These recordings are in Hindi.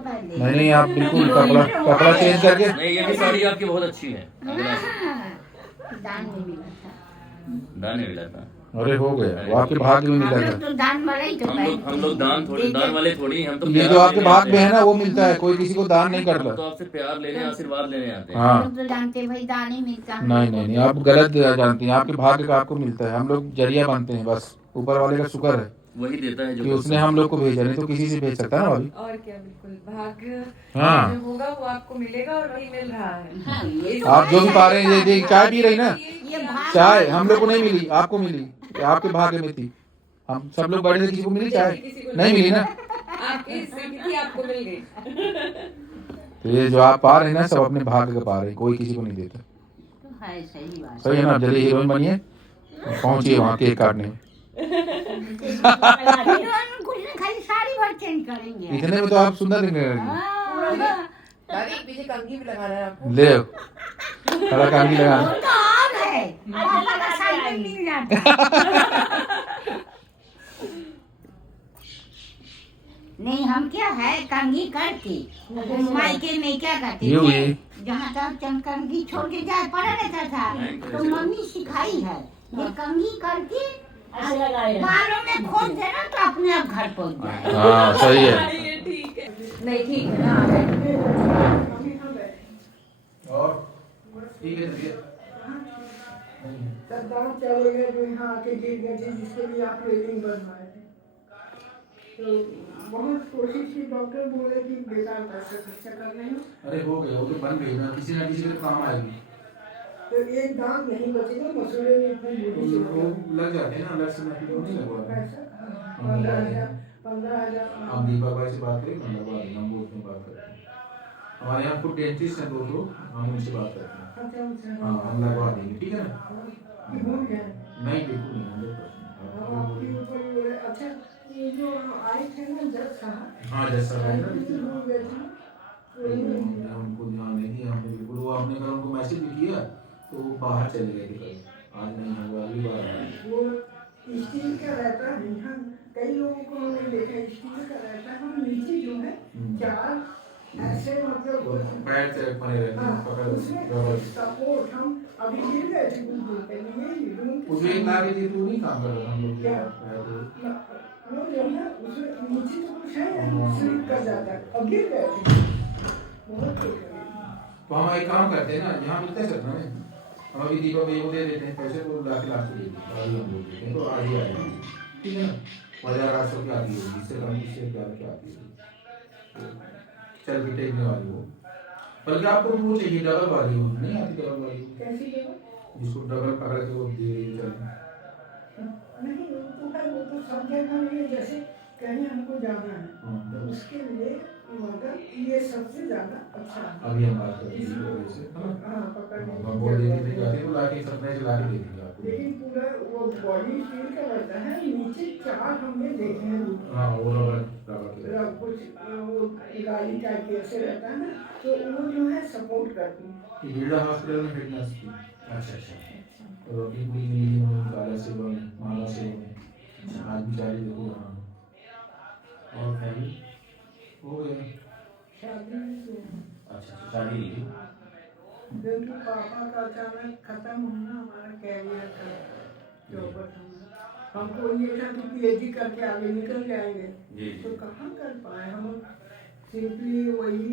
पहले। नहीं आप बिल्कुल कपड़ा चेंज करके। नहीं ये भी साड़ी आपकी बहुत अच्छी है। दान में मिला था। दान में मिला था। अरे हो गया, वो आपके भाग्य में मिला था। तो दान वाला ही तो हम लोग दान वाले थोड़ी, हम तो ये जो आपके भाग्य में है ना वो मिलता है, कोई किसी को दान नहीं हम करता। तो आपसे प्यार लेने आशीर्वाद लेने आते हैं। हाँ तो जानते भाई दान ही मिलता। नहीं आप गलत जानती हैं, आपके भाग्य का आपको मिलता है, हम लोग जरिया बनते हैं बस। ऊपर वाले का शुक्र है वही देता है कि उसने हम लोग को भेजा, नहीं तो किसी से भेज सकता है ना भाभी। और क्या, बिल्कुल भाग्य हाँ जो होगा वो आपको मिलेगा और वही मिल रहा है। हाँ, ये आप जो भी पा रहे हैं, ये चाय पी रही ना, ये भाग चाय हम लोग को नहीं मिली, आपको मिली, आपके भाग्य में थी। हम सब लोग बड़े थे, किसी को मिली चाय? नहीं मिली ना। आपकी स्वीकृति आपको मिल गई। तो ये जो आप पा रहे हैं ना, सब अपने भाग्य का पा रहे हैं, कोई किसी को नहीं देता। तो है, सही बात। सही है ना। जल्दी हीरोइन बनिए, पहुंचिए वहाँ केक काटने में। कुछ नहीं, खाली साड़ी भर चेंज करेंगे। इतने में तो आप सुंदर दिखने लगे। दादी पीछे कंघी भी लगा रहा है आपको। ले थोड़ा कंघी लगा। वो तो और है, पापा का साड़ी में मिल जाता। नहीं हम क्या है, कंघी करके मायके में क्या करते थे, जहाँ तक कंघी छोड़ के जाए पड़ा रहता था, तो मम्मी सिखाई है ये कंघी करके बालों में खोद देना तो अपने आप घर पहुँच जाए। हाँ सही है। ये ठीक है। नहीं ठीक है ना। और ठीक है तब दांत चलेगा जो यहाँ आके गिर गए थे, जिसके लिए आप रेलिंग बनवाए थे। तो बहुत कोशिश की, डॉक्टर बोले कि बेकार पैसा खर्चा कर रहे हैं। अरे हो गया, वो तो बन गई ना, किसी ना किसी के काम आएगी। तो एक दांत नहीं बचेगा, मसूड़े में इतनी बूढ़ी से वो लग जाते हैं ना, अलग से नहीं लगवा। पैसा 15,000 हम दीपक भाई से बात करें, हम लगवा देंगे, हम बोलते हैं बात करते हैं। हमारे यहाँ खुद डेंटिस्ट हैं दो, हम उनसे बात करते हैं। अच्छा हाँ हम लगवा देंगे, ठीक है ना। भूल गए। नहीं बिल्कुल नहीं, 100%। अच्छा ये जो आए थे ना जज साहब, हाँ जैसा है ना, भूल गए थे। उनको ध्यान नहीं दिया हमने बिल्कुल। वो आपने कल उनको मैसेज भी किया तो वो बाहर चले गए थे कल, आज नहीं होगा, अगली बार आएंगे। वो स्टील का रहता है, हम कई लोगों को हमने देखा स्टील का रहता है, हम नीचे जो है चार ऐसे मतलब पैर से बने रहते हैं, पकड़ उसमें सपोर्ट हम अभी गिर गए थे कुछ दूर पे, ये उसमें एक लाके दी तो नहीं काम कर रहा था हम लोग क्या? वो जो है उसमें नीचे तो कुछ है, स्लिप कर जाता है, अब गिर गए थे बहुत कुछ है। तो हम एक काम करते हैं ना, यहाँ मिलता है सर हमें, हम अभी दीपक भाई को दे देते हैं पैसे, तो लाके लास्ट दे देते हैं, हम लोग देते हैं, तो आज ही आ जाएंगे, ठीक है ना। 1000-800 की आती होगी, इससे कम इससे क्या आती होगी, चल भी टेकने वाली हो। बल्कि आपको वो चाहिए डबल वाली हो, नहीं आती डबल वाली कैसी जगह? जिसको डबल पकड़ के वो दे चले। नहीं वो तो सब जगह नहीं है, जैसे कहीं हमको जाना है तो उसके लिए मगर ये सबसे ज्यादा अच्छा है। अभी हम बात करते हैं वैसे, है ना। हाँ पकड़ने की हम बोल देते थे जाते वो लाके सरप्राइज लाके दे देंगे आपको। लेकिन पूरा वो बॉडी स्टील का रहता है, नीचे चार हमने देखे हैं। हाँ वो रबर के कुछ वो गाड़ी टाइप के ऐसे रहता है ना, तो वो जो है सपोर्ट करती है। बिरला हॉस्पिटल में फिटनेस की। अच्छा तो अभी पूरी नीली में काला से माला से आज भी जारी देखो वहाँ। और फैमिली हो गया शादी अच्छा शादी नहीं क्योंकि पापा का अचानक खत्म होना हमारा कैरियर था, चौपट होना। हमको ये था कि पीएचडी करके आगे निकल जाएंगे, तो कहाँ कर पाए हम। सिंपली वही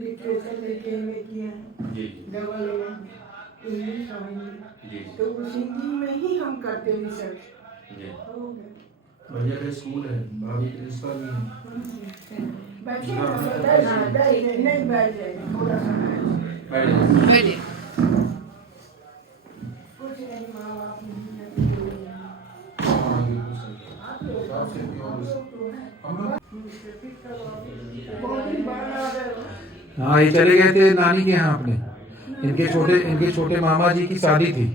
लिटरेचर लेके एमए किए हैं, डबल एमए इंग्लिश और हिंदी, तो उस हिंदी में ही हम करते रिसर्च हो गए। भैया का स्कूल है, भाभी प्रिंसिपल भी है। बैठिए नहीं बैठ जाएंगे, थोड़ा सा बैठिए। कुछ नहीं, माँ बाप हाँ ये चले गए थे नानी के यहाँ अपने, इनके छोटे मामा जी की शादी थी,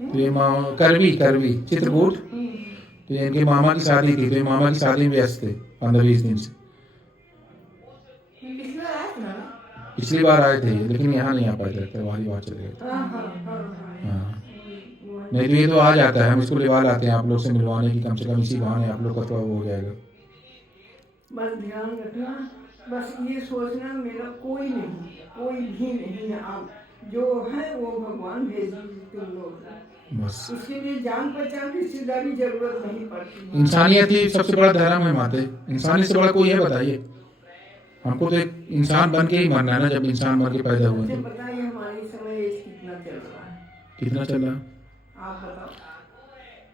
तो ये करवी चित्रकूट, तो इनके मामा की शादी थी, तो ये मामा की शादी में व्यस्त थे 15-20 दिन से। पिछली बार आए थे लेकिन यहाँ नहीं आ पाए थे, वहाँ ही बाहर चले गए थे। हाँ नहीं तो ये तो आ जाता है, हम इसको लेवा लाते हैं आप लोग से मिलवाने की, कम से कम इसी बहाने आप लोग का तो वो हो जाएगा। बस ध्यान रखना बस ये सोचना मेरा कोई भी नहीं है। आप जो है वो भगवान भेज दीजिए तुम लोग। बस इसके लिए जान पहचान रिश्तेदारी जरूरत नहीं पड़ती। इंसानियत ही सबसे बड़ा धर्म है माते। इंसानियत से बड़ा कोई है बताइए? हमको तो एक इंसान बन के ही मरना है ना, जब इंसान बन के पैदा हुए मुझे तो। बताइए हमारे समय एज कितना चल रहा है? कितना चल रहा? आप बताओ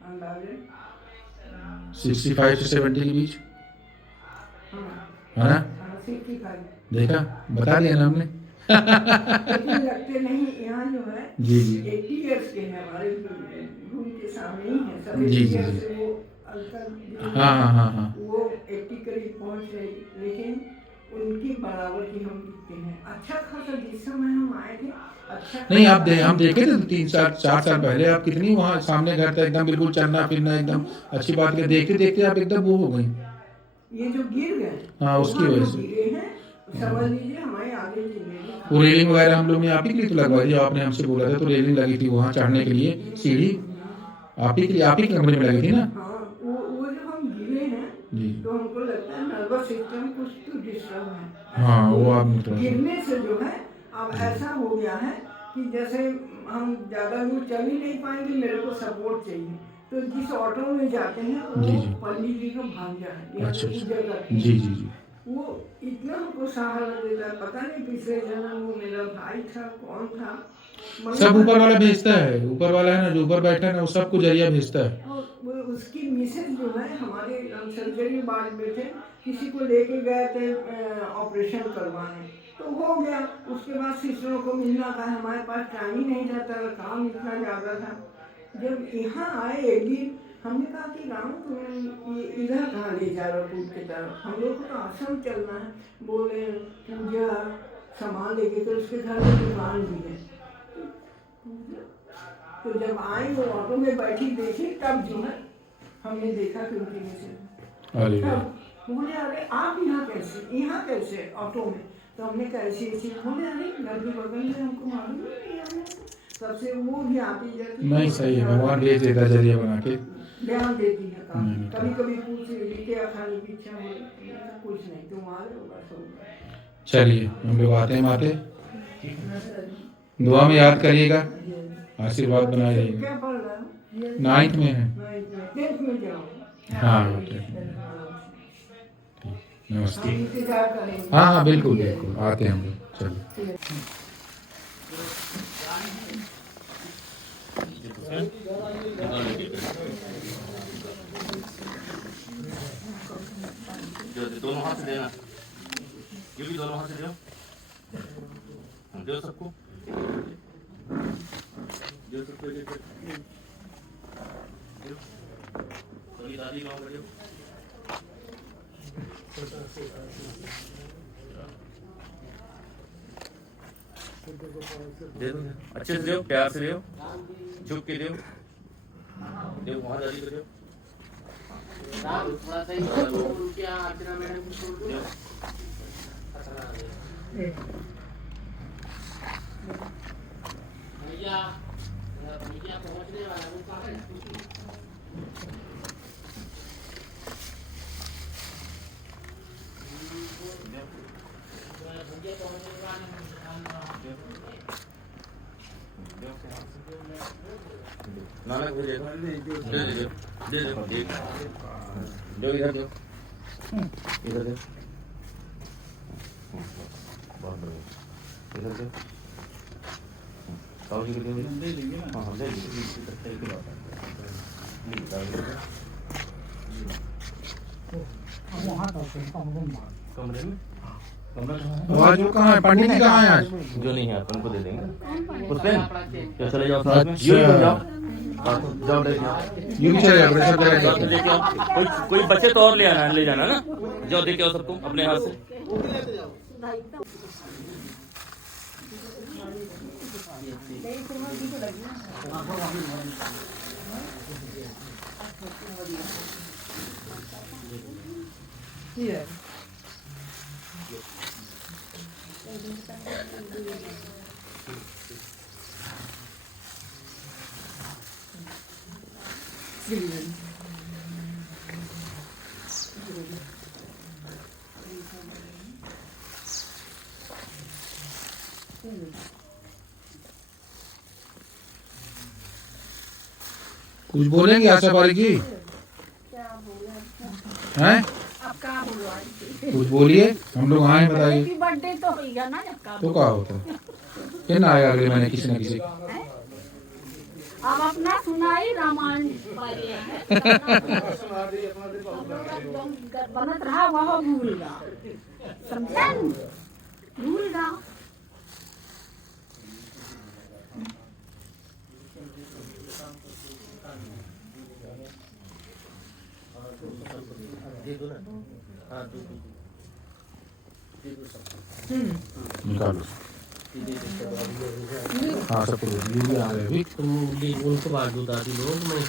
अंदाजे। 65 से 70 के बीच हाँ है ना? 65। देखा, बता दिया ना हमने। लेकिन लगते नहीं, यहाँ जो है जी जी 80 इयर्स के हैं हमारे रूम के सामने ही है सब। जी, 80 जी, years जी। से वो अंकल हाँ हाँ हाँ हाँ। वो 80 करीब पहुँच रहे, लेकिन उनकी बराबर की हम दिखते हैं। अच्छा खासा जिस समय हम आए थे अच्छा नहीं आप हम देखे थे 3-4 साल पहले, आप कितनी वहाँ सामने घर था, एकदम बिल्कुल चलना फिरना एकदम अच्छी बात है। देखते देखते आप एकदम वो हो गई। ये जो गिर गए हाँ, उसकी वजह से। गिरे हैं, समझ लीजिए हमारे आगे जिंदगी। वो रेलिंग वगैरह हम लोग ने आप ही के लिए तो लगवाई थी, आपने हमसे बोला था तो रेलिंग लगी थी वहाँ चढ़ने के लिए, सीढ़ी आप ही के लिए, आप ही के कमरे में लगी थी ना? हाँ वो जो हम गिरे हैं जी तो हमको लगता है नर्वस सिस्टम कुछ तो डिस्टर्ब है। हाँ, वो आप मतलब गिरने से जो है अब ऐसा हो गया है कि जैसे हम ज़्यादा दूर चल ही नहीं पाएंगे, मेरे को सपोर्ट चाहिए। तो जिस ऑटो में जाते हैं जी, वो जी। पंडित जी का भांजा है, अच्छा पूजा अच्छा करते हैं। जी जी जी। वो इतना हमको सहारा देता है, पता नहीं पिछले जन्म वो मेरा भाई था कौन था। सब ऊपर वाला भेजता है, ऊपर वाला है ना जो ऊपर बैठा है ना, वो सबको जरिया भेजता है। और वो उसकी मिसेज जो है हमारे सर्जरी वार्ड में थे, किसी को लेके गए थे ऑपरेशन करवाने, तो हो गया। उसके बाद सिस्टरों को मिलना था, हमारे पास टाइम ही नहीं रहता था, काम इतना ज़्यादा था। जब यहाँ आए एक दिन हमने कहा कि राम तुम्हें ये इधर कहाँ ले जा रहे हो पूछ की तरफ, हम लोग को तो आश्रम चलना है। बोले पूजा सामान लेके, तो उसके घर में दुकान भी है। तो जब आई वो ऑटो में बैठी देखी, तब जो है हमने देखा कि उनकी मिसेज। अरे वाह। बोले अरे आप यहाँ कैसे ऑटो में? तो हमने कैसे ऐसी बोले अरे घर के बगल में, हमको मालूम नहीं है। तब से वो भी आती जाती। नहीं सही है, भगवान भेज देता जरिया बना के। ध्यान देती है काम। नहीं, कभी कभी पूछ रही क्या खाने की इच्छा हो, कुछ नहीं तुम आ रहे हो बस हो गया। चलिए हम लोग आते हैं माते, दुआ में याद करिएगा, आशीर्वाद बनाए रहिएगा। क्या पढ़ रहा है? 9th में है। 10th में जाओ। हाँ ठीक, नमस्ते। हम इंतजार करेंगे। हाँ हाँ बिल्कुल बिल्कुल, आते हैं हम लोग। चलिए जो दोनों हाथ से देना, ये भी दोनों हाथ से दो, दो सबको, दो सबको, सभी दादी गाँव कर दो। दे दो, अच्छे से दो, प्यार से दो, झुक के दो, दो वहाँ दादी को दो। थोड़ा सा ही क्या अर्चना मैडम को छोड़ दो। भैया भैया पहुंचने वाला वो कहाँ है? भैया पहुंचने वाला नाना को दे दो, दे दो, दे दो, दो इधर दो, इधर दो, बहुत बढ़िया, इधर दो, ताऊ जी को दे देंगे ना? हाँ दे देंगे, कमरे में, कमरा कहाँ है? आज वो कहाँ है, पंडित जी कहाँ है आज? जो नहीं है उनको दे देंगे। पुष्पेन क्या चले जाओ साथ में, यूं ही तुम जाओ, जाओ ले जाओ, ये भी चलेगा, बड़े सब जगह जाओ जाते हैं। लेके आओ, कोई बच्चे तो और ले जाना ना, जाओ देके आओ सबको अपने हाथ से। कुछ बोलेंगे आशा पारी जी? हैं? अब क्या बोलवाएंगे? कुछ बोलिए, हम लोग आए बताइए। हैप्पी बर्थडे तो होगा ना जब का तो क्या होता है, फिर ना आएगा अगले महीने किसी न किसी। अब अपना सुनाई रामायण बनत रहा वह भूलगा, समझा भूलगा। निकालो। हाँ सबको दे दो, ये भी आ रहे हैं अभी। तुम उनको बात बता दी लोग मैं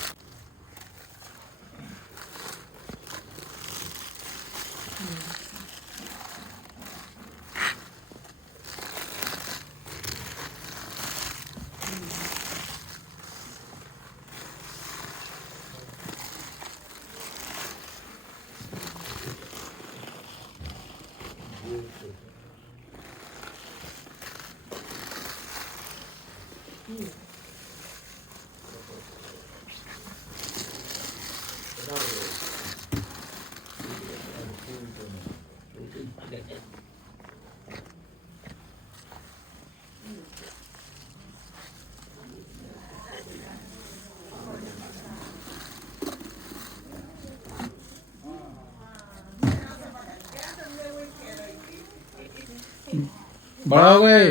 बड़ा हो गए,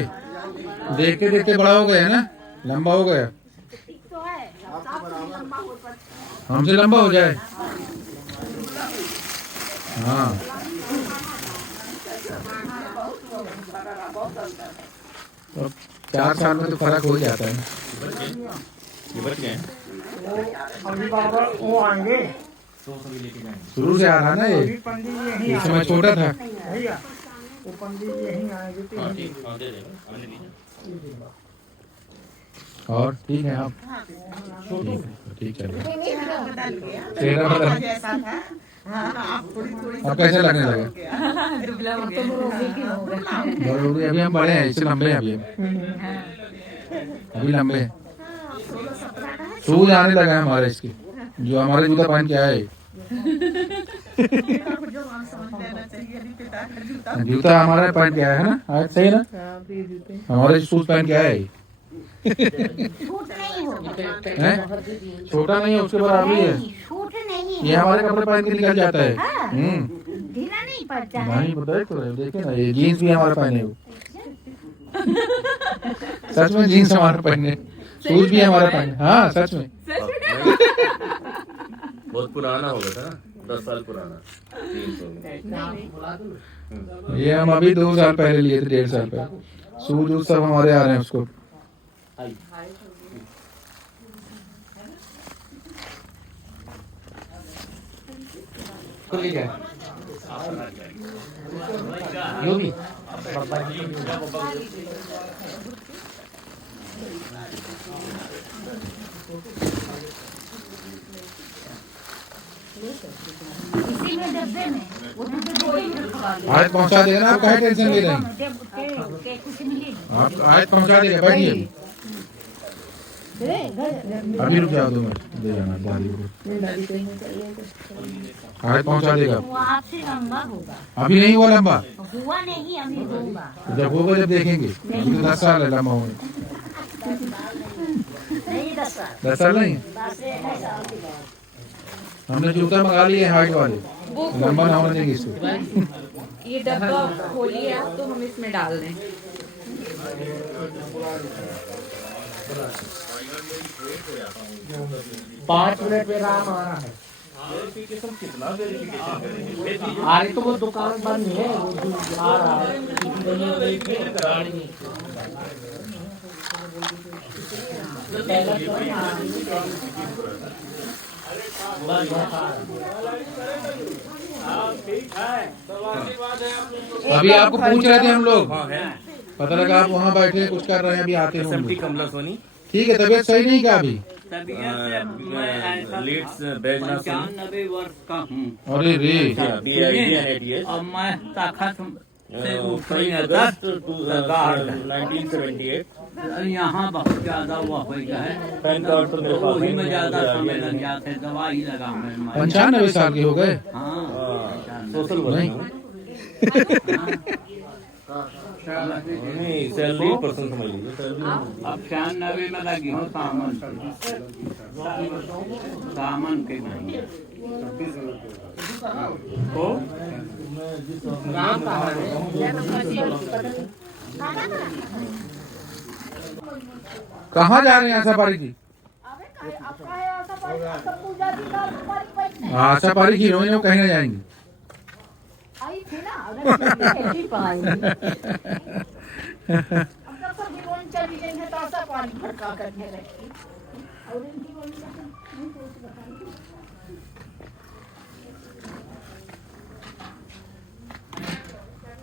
देखते देखते बड़ा हो गए है ना, लंबा हो गया, हमसे लंबा हो जाए। हाँ तो 4 साल में तो फर्क हो जाता है। ये बच गए अभी बाबा वो आएंगे, शुरू से आ रहा ना ये, पंडित जी यहीं इस समय छोटा था। भैया वो पंडित जी यहीं आएंगे तो हाँ ठीक हाँ दे देगा आने दीजिए और ठीक है आप, ठीक चल रहा है, चेहरा बदल जैसा था अब कैसे लगने लगा? जरूरी अभी हम बड़े हैं, इससे लंबे हैं अभी लंबे हैं। सूज आने लगा है हमारे इसके, जो हमारे जूता पहन के आए। जूता हमारा पहन के आया है ना, आज सही ना, हमारे शूज पहन के आए छूट नहीं होगा, हैं? छोटा नहीं है, उसके बराबर ही है। छूट नहीं ये हमारे कपड़े पहन के निकल जाता है। हाँ। ढीला नहीं पड़ता है। नहीं बताए तो देखिए ना, ये जीन्स भी हमारे पहने हो, सच में जीन्स हमारे पहने, शूज भी हमारे पहने। हाँ सच में बहुत पुराना हो गया था, 10 साल पुराना 300 ये हम अभी 2 साल पहले लिए थे, 1.5 साल पहले। शूज वूज सब हमारे आ रहे हैं उसको। यो भी इसी में डब्बे में वो डब्बे बोरी में रखवा दो। आज पहुंचा देगा, आप काहे टेंशन ले रहे हैं? के कुछ मिलेगी। आप आज पहुंचा देगा, बैठिए अभी, रुक जाओ 2 मिनट, दे जाना दादी को, आज पहुंचा देगा। वो आपसे लंबा होगा, अभी नहीं हुआ लंबा, हुआ नहीं अभी होगा। जब होगा जब देखेंगे। अभी तो 10 साल है लंबा होने। नहीं 10 साल, 10 साल नहीं, 10 से 1 साल की बात। हमने जूता मंगा लिए हाइट वाले, लंबा ना होने देंगे इसको। ये डब्बा खोलिए आप तो हम इसमें डाल दें। 5 मिनट में राम आ रहा है। अरे तो वो दुकान बंद है, वो जो आ रहा है अभी आपको पूछ रहे थे हम लोग, पता लगा आप वहाँ बैठे कुछ कर रहे हैं, अभी आते होंगे। कमला सोनी ठीक है, तबीयत सही नहीं का अभी? लीड्स बैजना 95 वर्ष का हूँ। अरे रे, अब मैं ताकत अगस्त 1978। यहाँ बहुत ज्यादा हुआ है। पैन कार्ड तो मेरे पास वही में ज्यादा समय लग जाते, दवाई लगा में। 95 साल के हो गए। हाँ सोशल नहीं नहीं, सैलरी पर्सन समझ लीजिए, सैलरी अब 96 में लगी हूँ सामान के नहीं हो। कहाँ जा रहे हैं सफारी की? हाँ सफारी की हीरोइन कहीं ना जाएंगी। आई थी ना, अगर नहीं पाएंगे अगर सब हीरोइन चली गई है तो सब पानी भड़का करने रहेगी और इनकी बोली नहीं कुछ बताएंगे।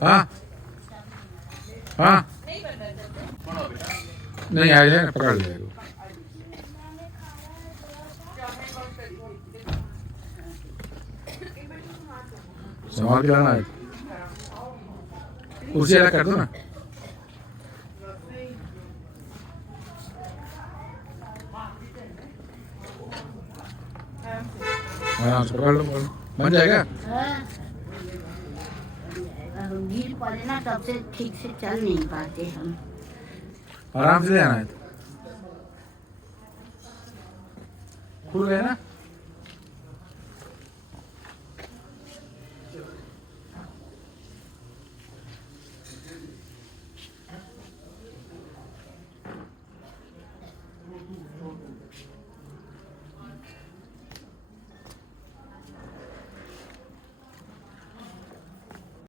हाँ हाँ नहीं आ जाए पकड़ लेगा। संभाल के लाना है, कुर्सी अलग कर दो ना। हाँ पकड़ लो बन जाएगा। गिर पड़े ना तब से ठीक से चल नहीं पाते हम। आराम से ले आना है। खुल गए ना।